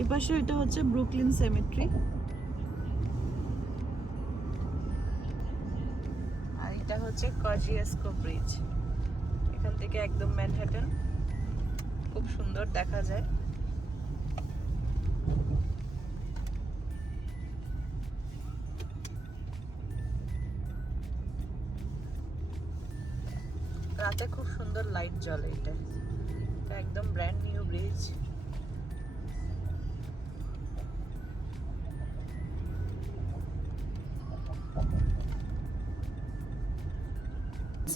এই পাশে এটা হচ্ছে ব্রুকলিন সেমেট্রি, আর এটা হচ্ছে কজিয়াস্কো ব্রিজ। এখান থেকে একদম ম্যানহাটন খুব সুন্দর দেখা যায়। রাতে খুব সুন্দর লাইট জ্বলে। এটা একদম brand new bridge.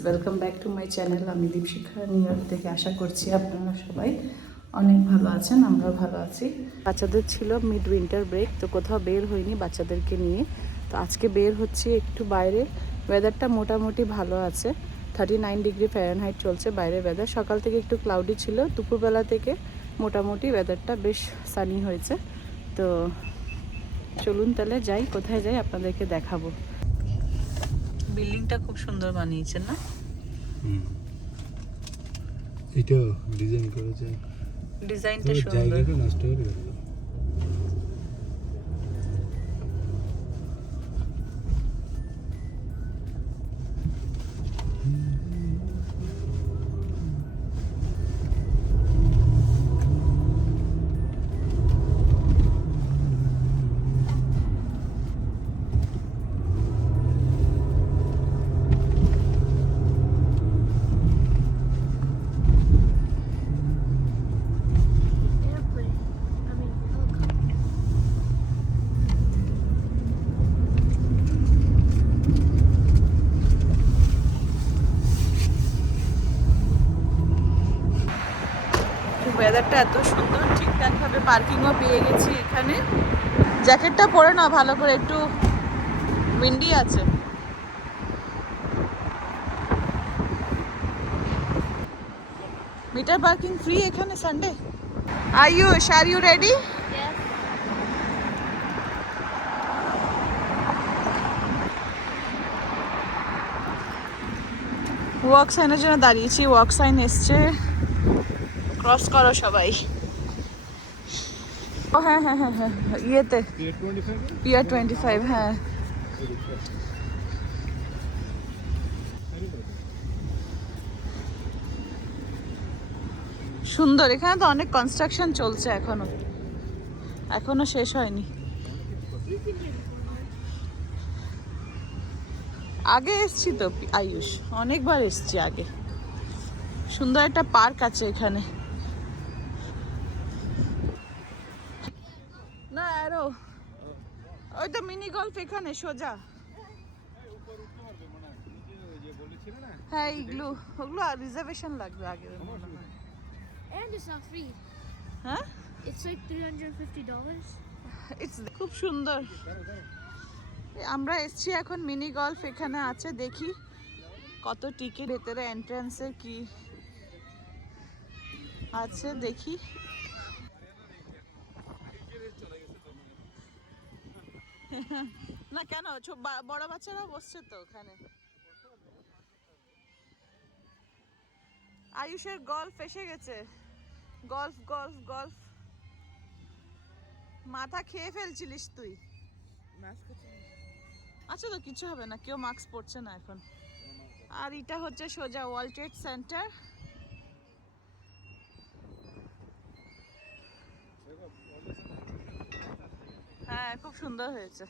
Welcome back to my channel. আমি দীপশিখা, নিউ ইয়র্ক থেকে। আশা করছি আপনারা সবাই অনেক ভালো আছেন, আমরাও ভালো আছি। বাচ্চাদের ছিল মিড উইন্টার ব্রেক, তো কোথাও বের হইনি বাচ্চাদেরকে নিয়ে। তো আজকে বের হচ্ছি একটু বাইরে। ওয়েদারটা মোটামুটি ভালো আছে, 39 ডিগ্রি ফারেনহাইট চলছে বাইরের ওয়েদার। সকাল থেকে একটু ক্লাউডি ছিল, দুপুরবেলা থেকে মোটামুটি ওয়েদারটা বেশ সানি হয়েছে। তো চলুন তাহলে যাই, কোথায় যাই আপনাদেরকে দেখাবো। বিল্ডিংটা খুব সুন্দর বানিয়েছেন না? এটা ডিজাইন করেছে, ডিজাইনটা সুন্দর। জায়গাটা নষ্ট করে দিল। ওয়েদারটা এত সুন্দর, ঠিকঠাকভাবে পার্কিংও পেয়ে গেছি এখানে। জ্যাকেটটা পরে না ভালো করে, একটু উইন্ডি আছে। মিটার পার্কিং ফ্রি এখানে Sunday. Ayush, are you ready? Walk সাইনের জন্য দাঁড়িয়েছি, ওয়াক সাইন এসছে, ক্রস করো সবাই। ও হ্যাঁ হ্যাঁ হ্যাঁ হ্যাঁ, ইয়েতে পিয়ার 25, হ্যাঁ। সুন্দর, এখানে তো অনেক কনস্ট্রাকশন চলছে এখনো শেষ হয়নি। আগে এসছি তো আয়ুষ, অনেকবার এসছি আগে। সুন্দর একটা পার্ক আছে এখানে। না আরো ওই তো মিনি গলফ এখানে সোজা। হ্যাঁ এইগুলো, ওগুলো রিজার্ভেশন লাগবে আগে মনে হয়। And it's not free. হ্যাঁ, It's like $350. ইটস খুব সুন্দর। আমরা এসছি এখন মিনি গলফ এখানে আছে, দেখি কত টিকিট, ভেতরে এন্ট্রান্সে কি আছে দেখি। না কেন, বড় বাচ্চারা বসছে তো ওখানে। আয়ুষের গলফ এসে গেছে, গলফ গলফ গলফ। মাথা খেয়ে ফেলছিলিস তুই। আচ্ছা তো কিছু হবে না, কেউ মাস্ক পরছে না এখন। আর এটা হচ্ছে সোজা ওয়ার্ল্ড ট্রেড সেন্টার। হ্যাঁ খুব সুন্দর হয়েছে।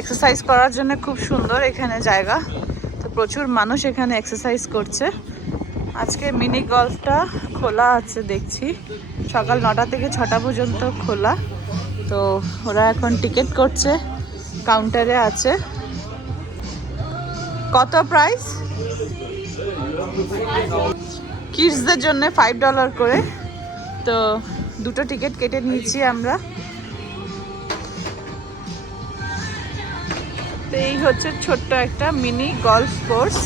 এক্সারসাইজ করার জন্য খুব সুন্দর এখানে জায়গা, তো প্রচুর মানুষ এখানে এক্সারসাইজ করছে। আজকে মিনি গলফটা খোলা আছে দেখছি, সকাল 9টা থেকে 6টা পর্যন্ত খোলা। তো ওরা এখন টিকিট করছে, কাউন্টারে আছে। কত প্রাইস? কিডসদের জন্য $5 করে। তো দুটো টিকিট কেটে নিয়েছি আমরা। তো এই হচ্ছে ছোট্ট একটা মিনি গলফ কোর্স,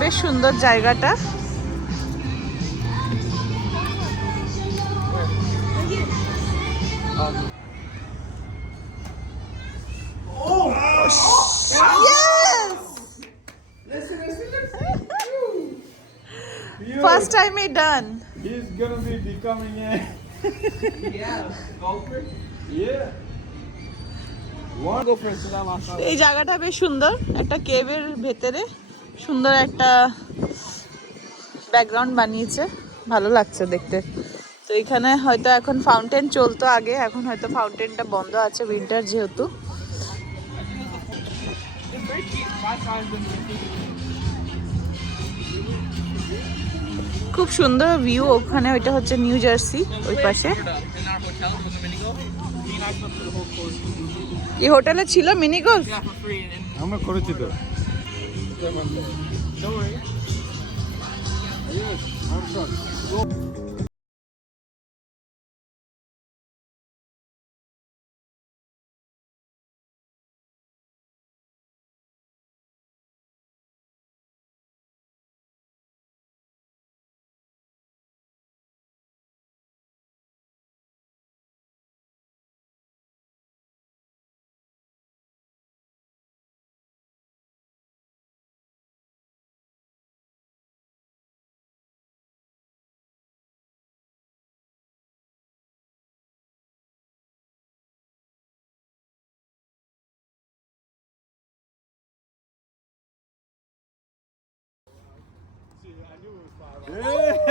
বেশ সুন্দর জায়গাটা। Yes! first time he done. He's gonna be becoming a golfer. Yeah. One go for it. এই জায়গাটা বেশ সুন্দর, একটা কেভের ভেতরে সুন্দর একটা ব্যাকগ্রাউন্ড বানিয়েছে, ভালো লাগছে দেখতে। তো এখানে হয়তো এখন ফাউন্টেন চলতো আগে, এখন হয়তো ফাউন্টেনটা বন্ধ আছে উইন্টার যেহেতু। খুব সুন্দর ভিউ ওখানে, ওইটা হচ্ছে নিউ জার্সি ওই পাশে। এই হোটেলে ছিল মিনি গলফ? আমরা করেছি তো।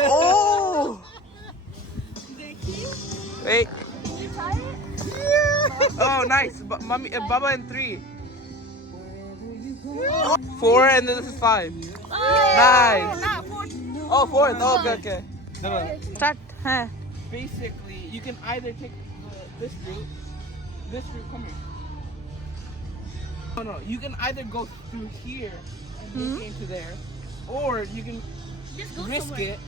Oh! Wait. Oh, nice. Mommy, Baba in 3. 4 and then this is 5. Nice. Oh, fourth. Oh, okay, okay. Start. হ্যাঁ। Basically, you can either take this route, come here. No, you can either go through here and get into there, or you can Just go risk somewhere. it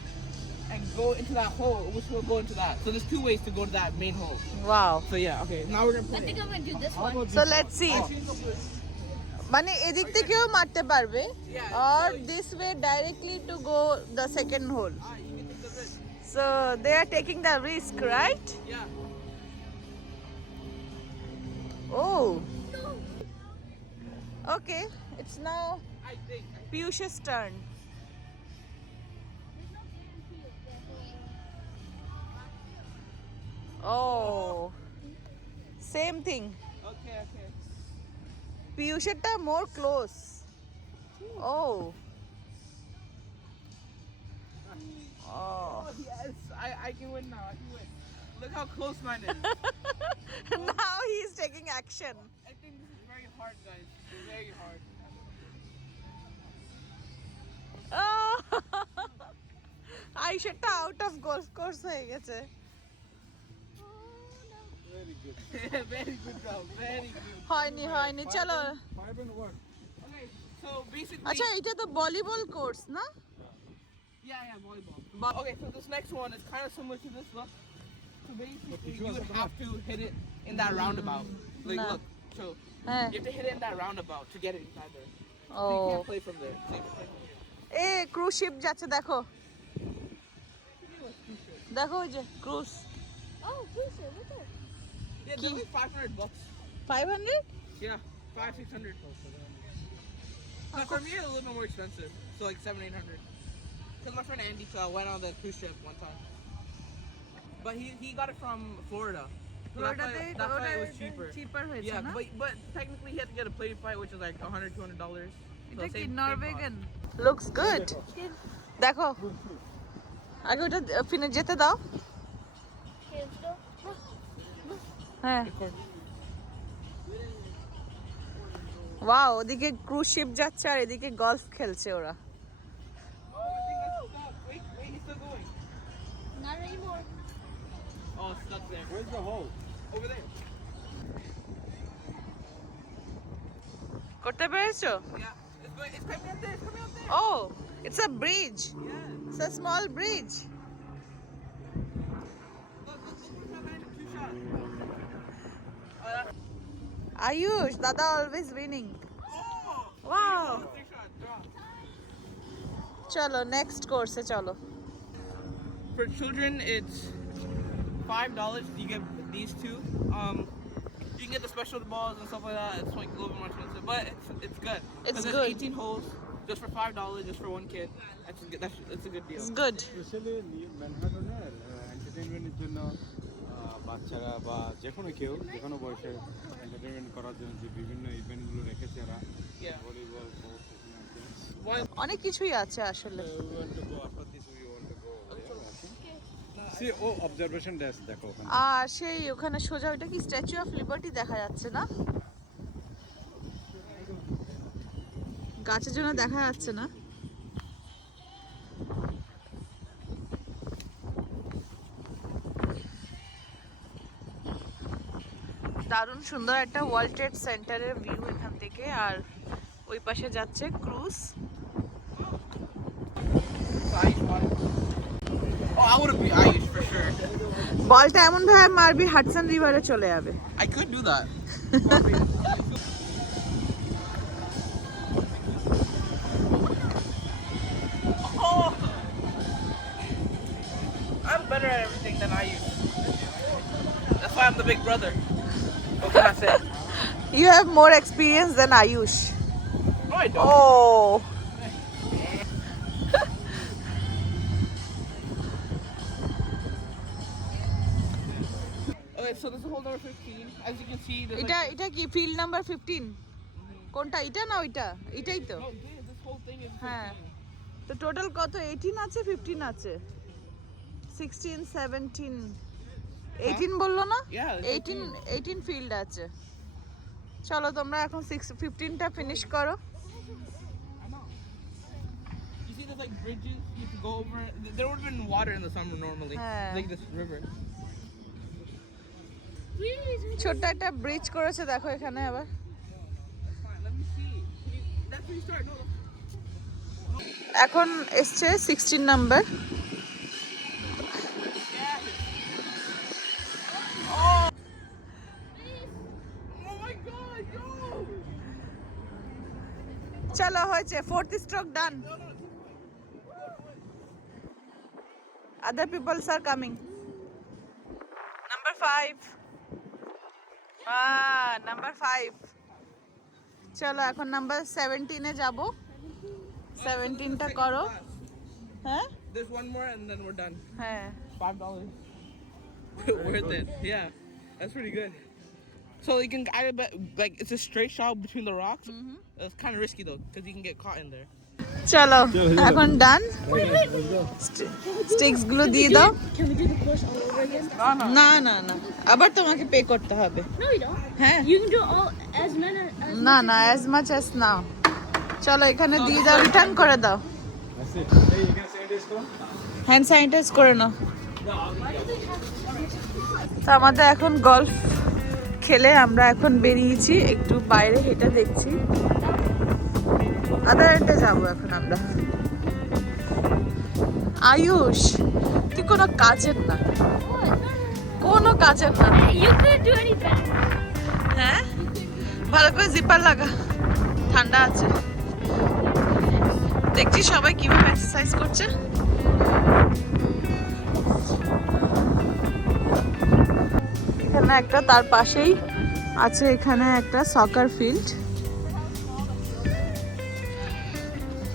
and go into that hole, which will go into that. So there's 2 ways to go to that main hole. Wow. So yeah, okay. Now we're gonna I play. think I'm gonna do this one. So let's see. মানে এদিক থেকেও মারতে পারবে, or this way directly to go the second hole. You can take the risk. So they are taking the risk, right? Yeah. Oh. Okay, it's now I think. Piyush's turn. Oh. Same thing. Okay, okay. Piyushটা more close. Oh. Oh. Oh yes, I can win now. I can win. Look how close mine is. Now he's taking action. I think this is very hard, guys. Very hard. Oh. আইশেরটা out of golf course হয়ে গেছে। Very good job. Very good. হয়নি চলো। 5 and 1. Okay, so basically. আচ্ছা এটা তো volleyball course না? Yeah, volleyball. Okay, so this next one is kind of similar to this. Look. So basically, you would have to hit it in that roundabout. Like, No. look. So হ্যাঁ। you have to hit it in that roundabout to get it inside there. So you ও can't play from there. So you can play from here. এ cruise ship যাচ্ছে দেখো, দেখো ওই যে cruise. Oh, please, look at. Yeah, they're like $500. 500? Yeah, 500-600. But for me, it's a little bit more expensive. So like 700-800. Because my friend Andy went on the cruise ship one time. But he got it from Florida. So that's why it was cheaper. cheaper হয়েছে Yeah, না? but technically he had to get a plane flight, which is like $100-200. এটা কি same নরওয়েগন? Looks good. দেখো আগে ওটা ফিনে যেতে দাও। Okay, let's go. হ্যাঁ। ওয়াও, ওদিকে ক্রুজ শিপ যাচ্ছে আর এদিকে গলফ খেলছে ওরা। Oh, I think that's stuck. Wait, he's still going. Not anymore. Oh, it's stuck there. Where's the hole? Over there. করতে পেরেছো? Yeah. It's coming out there. It's coming out there. Oh, it's a bridge. Yeah. It's a small bridge. Look, I landed 2 shots. Ayush, Dada always winning. Oh! Wow. 3 shots. Drop. চলো next কোর্সে চলো। For children, it's $5. You get these 2. You can get the special balls and stuff like that. It's like a little bit more expensive, but it's good. It's 'Cause good. There's 18 holes. Just for $5, just for one kid. That's a good deal. It's good. Specially ম্যানহাটনের এন্টারটেইনমেন্টের জন্য বাচ্চারা বা যে কোনো কেউ যে কোনো বয়সে এন্টারটেইনমেন্ট করার জন্য যে বিভিন্ন ইভেন্টগুলো রেখেছে এরা Yeah. ভলিবল অনেক কিছুই আছে আসলে। সি ও অবজারভেশন ডেস্ক দেখো ওখানে আর সেই ওখানে সোজা ওইটা কি স্ট্যাচু অফ লিবার্টি দেখা যাচ্ছে না? গাছের জন্য দেখা যাচ্ছে না। দারুণ সুন্দর একটা ওয়ার্ল্ড ট্রেড সেন্টারের ভিউ এখান থেকে, আর ওই পাশে যাচ্ছে cruise. Oh, I would have been Irish for sure. বলটা এমন ভাবে মারবি হাডসন রিভারে চলে যাবে। I could do that. Oh, I'm better at everything than I used. That's why I'm the big brother. What can I say? You have more experience than Ayush. No, I don't. Oh. Okay, so this is hole number 15. As you can see, there's এটা এটা কি field number 15? কোনটা, এটা না ওইটা? এটাই তো। no, this whole thing is 15. হ্যাঁ। তো টোটাল কত? 18 আছে 15 আছে? 16 17 18 বললো না? Yeah, it's 18 ফিল্ড আছে। চলো তোমরা এখন 15টা ফিনিশ করো। You see, there's like bridges you have to go over. There would have been water in the summer normally, Yeah. like this river. ছোট্ট একটা ব্রিজ করেছে দেখো এখানে আবার। Fine, let me see. That's where you start. No. এখন এসছে 16 number. Oh my God, yo! চলো হয়েছে, 4th stroke done. Other peoples are coming. Number 5. Number 5. চলো এখন নাম্বার 17 এ যাব। 17টা করো। হ্যাঁ There's one more and then we're done. হ্যাঁ $5. Worth it. Yeah, that's pretty good. So you can, I bet, like it's a straight shot between the rocks. It's kind of risky though, because you can get caught in there. চলো এখন ডান। Sticks গুলো দিয়ে দাও। Can we do the course all over again? না না না, আবার তোমাকে পে করতে হবে। No, you don't. হ্যাঁ You can do all as many as না না, অ্যাজ মাচ অ্যাজ নাও। চলো এখানে দিয়ে দাও, রিটার্ন করে দাও। এই এখানে স্যানিটাইজ করো হ্যান্ড স্যানিটাইজ করে নাও। তো আমাদের এখন গলফ খেলে আমরা এখন বেরিয়েছি, একটু বাইরে হেঁটে দেখছি। আদার এন্ডে যাবো এখন আমরা। আয়ুষ তুই কোনো কাজের না, কোনো কাজের না। You couldn't do any better. হ্যাঁ ভালো করে জিপার লাগা, ঠান্ডা আছে। দেখছি সবাই কিভাবে এক্সারসাইজ করছে। এখানে একটা, তার পাশেই আছে এখানে একটা সকার ফিল্ড।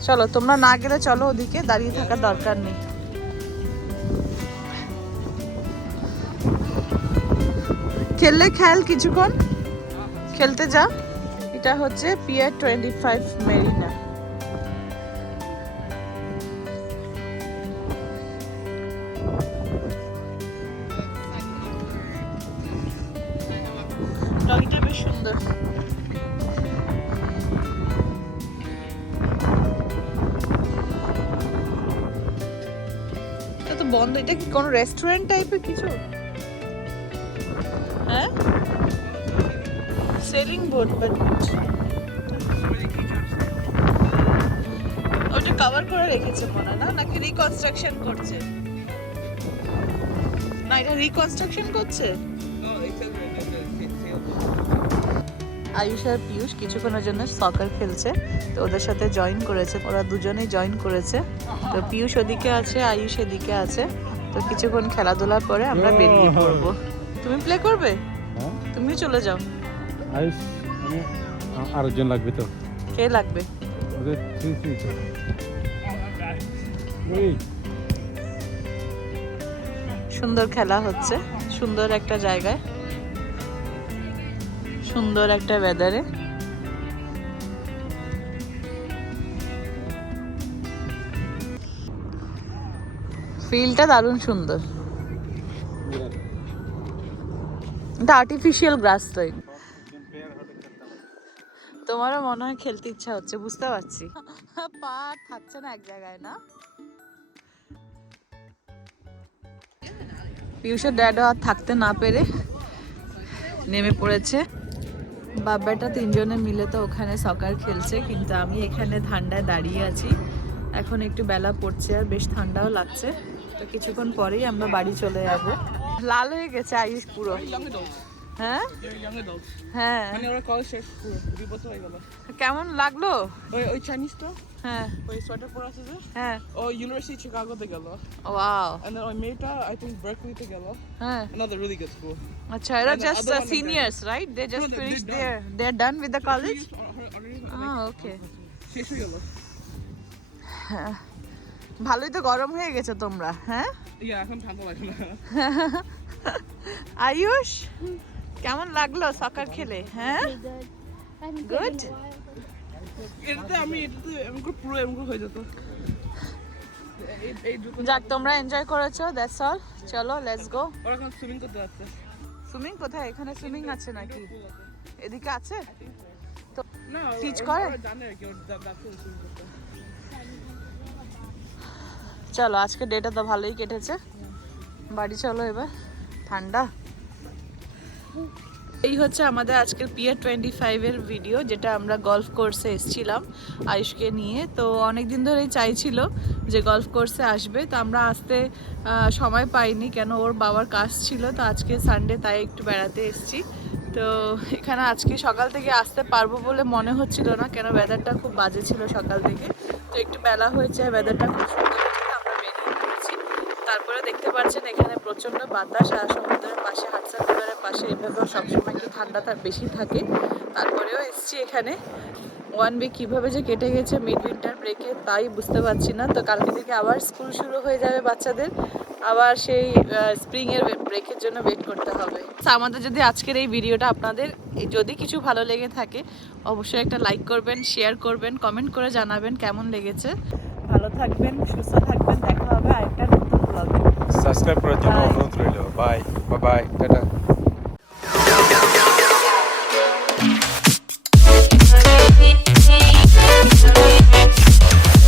চলো তোমরা না গেলে চলো, ওদিকে দাঁড়িয়ে থাকার দরকার নেই। খেললে খেল, কিছুক্ষণ খেলতে যা। এটা হচ্ছে পিয়ার 25 মেরিনা। ডগিটা বেশ সুন্দর। এটা তো বন্ধ। এটা কি কোনো রেস্টুরেন্ট টাইপের কিছু? হ্যাঁ সেলিং বোর্ড, বাট ওটা কভার করে রেখেছে মনে হয় না, নাকি রিকনস্ট্রাকশন করছে? না এটা রিকনস্ট্রাকশন করছে। Oh, it says right there, the sailboat. Ayush আর পিয়ুষ কিছুক্ষণের জন্য সকার খেলছে, তো ওদের সাথে জয়েন করেছে। ওরা দুজনেই জয়েন করেছে। তো পিয়ুষ ওদিকে আছে, আয়ুষ এদিকে আছে। তো কিছুক্ষণ খেলাধুলার পরে আমরা বেরিয়ে পড়বো। তুমি প্লে করবে? হ্যাঁ তুমিও চলে যাও। আইস আরেকজন লাগবে তো। কে লাগবে? ওদের 3 সিটার এই সুন্দর খেলা হচ্ছে, সুন্দর একটা জায়গায়, সুন্দর একটা ওয়েদারে। ফিল্ডটা দারুণ সুন্দর। এটা আর্টিফিশিয়াল গ্রাস তো। তোমারও মনে হয় খেলতে ইচ্ছা হচ্ছে, বুঝতে পারছি। পা থাকছে না এক জায়গায়, না? পিউষের ড্যাডও আর থাকতে না পেরে নেমে পড়েছে। বাবাটা তিনজনে মিলে তো ওখানে সকার খেলছে, কিন্তু আমি এখানে ঠান্ডায় দাঁড়িয়ে আছি। এখন একটু বেলা পড়ছে আর বেশ ঠান্ডাও লাগছে, তো কিছুক্ষণ পরেই আমরা বাড়ি চলে যাব। লাল হয়ে গেছে আইস পুরো। Young adults. হ্যাঁ You're young adults. হ্যাঁ, মানে ওরা কলেজ শেষ করে 2 বছর হয়ে গেল। কেমন লাগলো? ওই চাইনিজটা হ্যাঁ ওই সোয়েটার পরে আছে যে হ্যাঁ, ও ইউনিভার্সিটি চিকাগোতে গেল। ওয়াও। And then ওই মেয়েটা I think Berkeleyতে গেল। হ্যাঁ, Another really good school. আচ্ছা, এরা And the just other one is seniors, right? They just No, finished they're they're done with the college? Already ওকে। শেষ হয়ে গেল। ভালোই তো গরম হয়ে গেছে তোমরা, হ্যাঁ? ইয়া এখন ঠান্ডা লাগে না। আয়ুষ, কেমন লাগলো সকার খেলে? হ্যাঁ, Haven't Good. played in a while. এটাতে খুব পুরো এমন হয়ে যেত। এই জুতো যাক, তোমরা এনজয় করেছো, দ্যাটস অল। চলো, লেটস গো। ওরা এখন সুইমিং করতে যাচ্ছে। সুইমিং কোথায়? এখানে সুইমিং আছে নাকি? এদিকে আছে? না Teach ওরা করে? জানে কি ওর যাচ্ছে সুইমিং করতে। চলো, আজকে ডেটা তো ভালোই কেটেছে। বাড়ি চলো এবার, ঠান্ডা। এই হচ্ছে আমাদের আজকের পিয়ার 25 এর ভিডিও, যেটা আমরা গলফ কোর্সে এসেছিলাম আয়ুষকে নিয়ে। তো অনেক দিন ধরেই চাইছিল যে গলফ কোর্সে আসবে, তো আমরা আসতে সময় পাইনি, কেন ওর বাবার কাজ ছিল। তো আজকে সানডে, তাই একটু বেড়াতে এসেছি। তো এখানে আজকে সকাল থেকে আসতে পারবো বলে মনে হচ্ছিল না, কেন ওয়েদারটা খুব বাজে ছিল সকাল থেকে। তো একটু বেলা হয়েছে, ওয়েদারটা খুব সুন্দর হয়েছে, তো আমরা বেরিয়ে পড়েছি। তারপরে দেখতে পাচ্ছেন এখানে প্রচণ্ড বাতাস, আর সমুদ্রের পাশে, হাডসন রিভারের পাশে এভাবেও সবসময় একটু ঠান্ডাটা বেশি থাকে। তারপরেও এসছি এখানে। 1 উইক কীভাবে যে কেটে গেছে মিড উইন্টার ব্রেকে, তাই বুঝতে পারছি না। তো কালকে থেকে আবার স্কুল শুরু হয়ে যাবে বাচ্চাদের, আবার সেই স্প্রিংয়ের ব্রেকের জন্য ওয়েট করতে হবে। তো আমাদের যদি আজকের এই ভিডিওটা আপনাদের যদি কিছু ভালো লেগে থাকে, অবশ্যই একটা লাইক করবেন, শেয়ার করবেন, কমেন্ট করে জানাবেন কেমন লেগেছে। ভালো থাকবেন, সুস্থ থাকবেন, দেখা হবে আরেকটা নতুন ব্লগে। সাবস্ক্রাইব করার জন্য অনুরোধ রইল। Bye bye, tata.